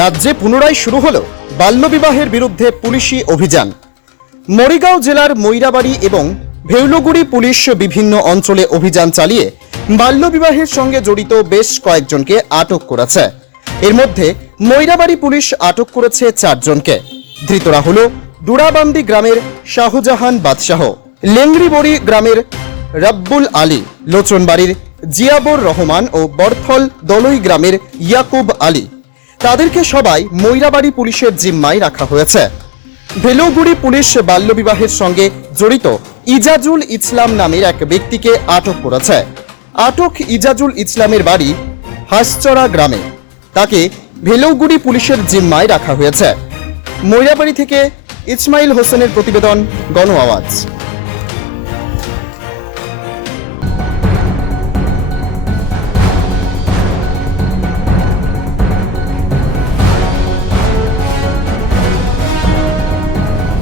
রাজ্যে পুনরায় শুরু হলো বাল্যবিবাহের বিরুদ্ধে পুলিশি অভিযান। মরিগাঁও জেলার ময়রাবাড়ি এবং ভেউলগুড়ি পুলিশ বিভিন্ন অঞ্চলে অভিযান চালিয়ে বাল্যবিবাহের সঙ্গে জড়িত বেশ কয়েকজনকে আটক করেছে। এর মধ্যে ময়রাবাড়ি পুলিশ আটক করেছে চারজনকে। ধৃতরা হল দুরাবান্দি গ্রামের শাহজাহান বাদশাহ লেংরিবড়ি গ্রামের রাব্বুল আলী, লোচনবাড়ির জিয়াবর রহমান ও বরথল দলই গ্রামের ইয়াকুব আলী। তাদেরকে সবাই ময়রাবাড়ি পুলিশের জিম্মায় রাখা হয়েছে। ভেলোগুড়ি পুলিশ বাল্যবিবাহের সঙ্গে জড়িত ইজাজুল ইসলাম নামের এক ব্যক্তিকে আটক করেছে। আটক ইজাজুল ইসলামের বাড়ি হাঁসচড়া গ্রামে। তাকে ভেলৌগুড়ি পুলিশের জিম্মায় রাখা হয়েছে। ময়রাবাড়ি থেকে ইসমাইল হোসেনের প্রতিবেদন গণ আওয়াজ।